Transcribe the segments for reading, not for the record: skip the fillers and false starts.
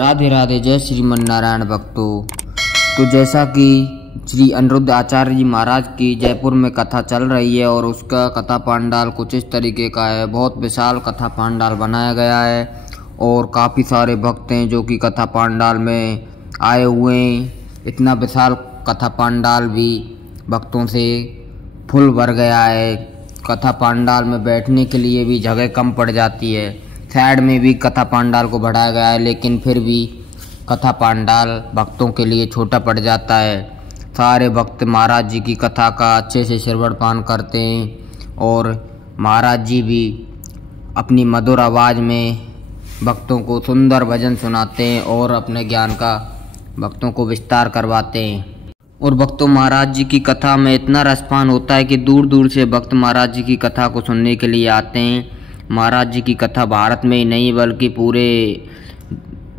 राधे राधे, जय श्रीमन नारायण भक्तों। तो जैसा कि श्री अनिरुद्ध आचार्य जी महाराज की जयपुर में कथा चल रही है और उसका कथा पांडाल कुछ इस तरीके का है। बहुत विशाल कथा पांडाल बनाया गया है और काफ़ी सारे भक्त हैं जो कि कथा पांडाल में आए हुए हैं। इतना विशाल कथा पांडाल भी भक्तों से फुल भर गया है। कथा पांडाल में बैठने के लिए भी जगह कम पड़ जाती है। साइड में भी कथा पांडाल को बढ़ाया गया है, लेकिन फिर भी कथा पांडाल भक्तों के लिए छोटा पड़ जाता है। सारे भक्त महाराज जी की कथा का अच्छे से श्रवण पान करते हैं और महाराज जी भी अपनी मधुर आवाज़ में भक्तों को सुंदर भजन सुनाते हैं और अपने ज्ञान का भक्तों को विस्तार करवाते हैं। और भक्तों, महाराज जी की कथा में इतना रसपान होता है कि दूर दूर से भक्त महाराज जी की कथा को सुनने के लिए आते हैं। महाराज जी की कथा भारत में ही नहीं बल्कि पूरे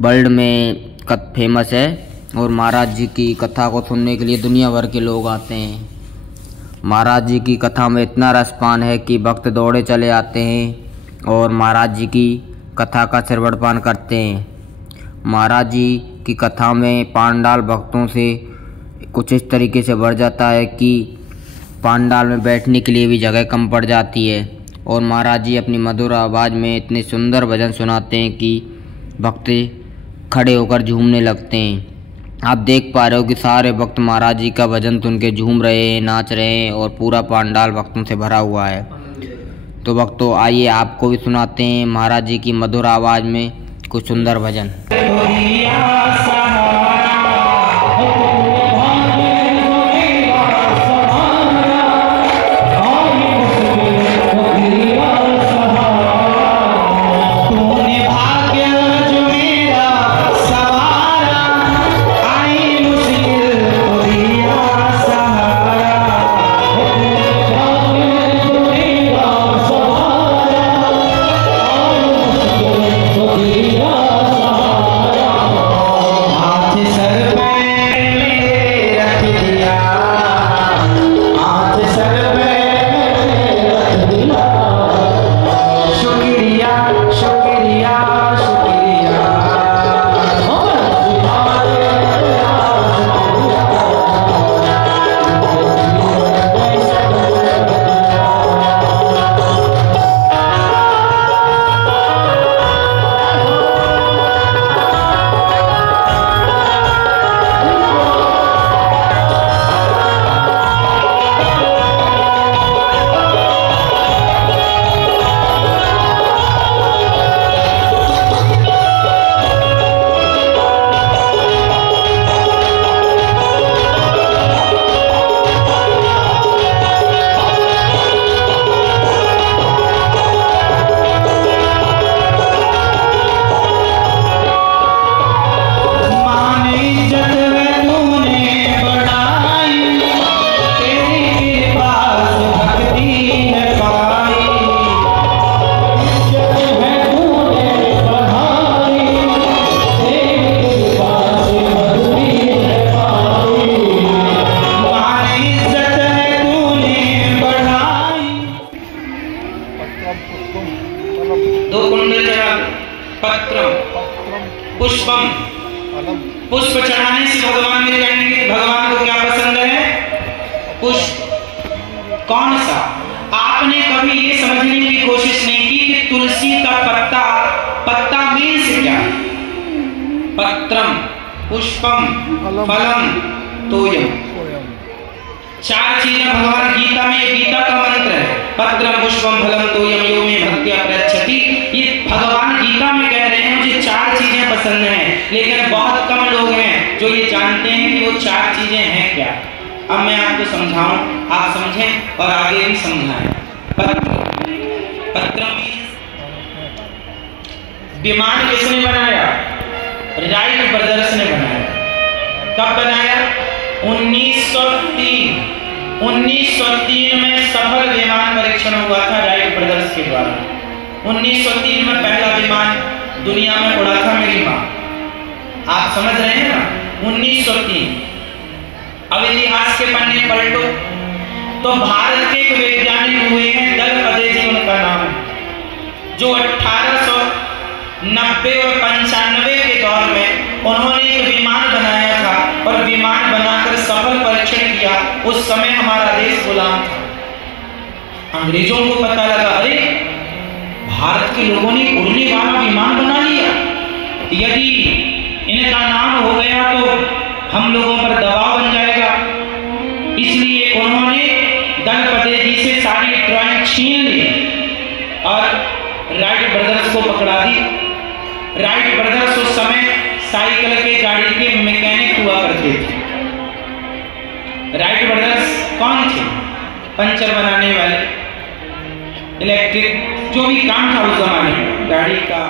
वर्ल्ड में फेमस है और महाराज जी की कथा को सुनने के लिए दुनिया भर के लोग आते हैं। महाराज जी की कथा में इतना रसपान है कि भक्त दौड़े चले आते हैं और महाराज जी की कथा का श्रवण पान करते हैं। महाराज जी की कथा में पांडाल भक्तों से कुछ इस तरीके से बढ़ जाता है कि पांडाल में बैठने के लिए भी जगह कम पड़ जाती है और महाराज जी अपनी मधुर आवाज़ में इतने सुंदर भजन सुनाते हैं कि भक्त खड़े होकर झूमने लगते हैं। आप देख पा रहे हो कि सारे भक्त महाराज जी का भजन सुन के झूम रहे हैं, नाच रहे हैं और पूरा पांडाल भक्तों से भरा हुआ है। तो भक्तों, आइए आपको भी सुनाते हैं महाराज जी की मधुर आवाज़ में कुछ सुंदर भजन। पुष्पम, पुष्प चढ़ाने से भगवान मिल जाएंगे। भगवान को क्या पसंद है? पुष्प। कौन सा? आपने कभी ये समझने की कोशिश नहीं की कि तुलसी का पत्ता मीन्स क्या? पत्रम, पुष्पम, फलम, तोयम। चार चीजें भगवान गीता में, गीता का मंत्र है, पत्रम पुष्पम फलम तोयम यो मे भक्त्या प्रयच्छति। ये भगवान गीता में कह रहे हैं मुझे चार चीजें पसंद हैं, लेकिन बहुत कम लोग हैं जो ये जानते हैं कि वो चार चीजें हैं क्या। अब मैं आपको समझाऊं, आप समझें और आगे भी समझाएं। पत्र विमान किसने बनाया? राइट ब्रदर्स ने बनाया। कब बनाया? 1903 में सफल विमान परीक्षण हुआ था राइट ब्रदर्स के द्वारा। 1903 में पहला विमान दुनिया में उड़ा था मेरी माँ। आप समझ रहे हैं ना? 1903। अब इतिहास के पन्ने पलटो तो भारत के एक वैज्ञानिक हुए हैं, दलपदे जी उनका नाम, जो 1890 और 95 के दौर में उस समय हमारा देश गुलाम था। अंग्रेजों को पता लगा, अरे भारत के लोगों ने उड़ने वाला विमान बना लिया, यदि इनका नाम हो गया तो हम लोगों पर दबाव बन जाएगा। इसलिए उन्होंने दलपति जी से सारी ड्राइंग छीन ली और राइट ब्रदर्स को पकड़ा दी। राइट ब्रदर्स उस समय साइकिल के गाड़ी के मैकेनिक हुआ करते थे। राइट ब्रदर्स कौन थे? पंचर बनाने वाले, इलेक्ट्रिक जो भी काम था उस जमाने में गाड़ी का।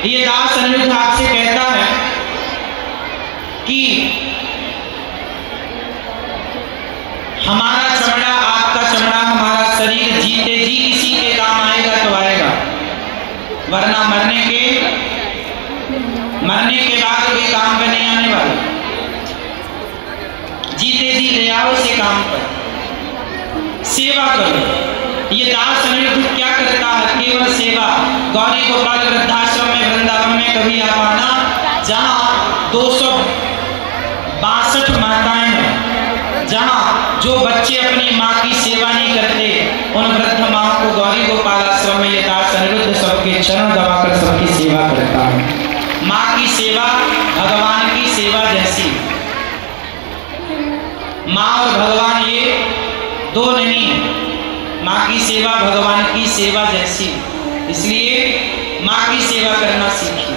ये दास अनिरुद्ध आपसे कहता है कि हमारा चमड़ा, आपका चमड़ा, हमारा शरीर जीते जी किसी के काम आएगा तो आएगा, वरना मरने के बाद कोई काम का नहीं आने वाला। जीते जी ले आओ से काम पर, सेवा करो। ये दास अनिरुद्ध क्या करता है? केवल सेवा। गौरी गोपाल वृद्धाश्रम में वृंदावन में कभी आप आना, जहाँ 262 माताएं हैं, जहाँ जो बच्चे अपनी माँ की सेवा नहीं करते, उन वृद्ध माँ को गौरी गोपाल आश्रम में ये दास अनिरुद्ध सबके चरण दबाकर सबकी सेवा करता है। माँ की सेवा भगवान की सेवा जैसी। माँ और भगवान ये दो नहीं, माँ की सेवा भगवान की सेवा जैसी। इसलिए माँ की सेवा करना सीखिए।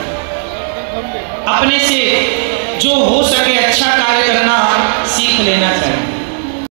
अपने से जो हो सके अच्छा कार्य करना सीख लेना चाहिए।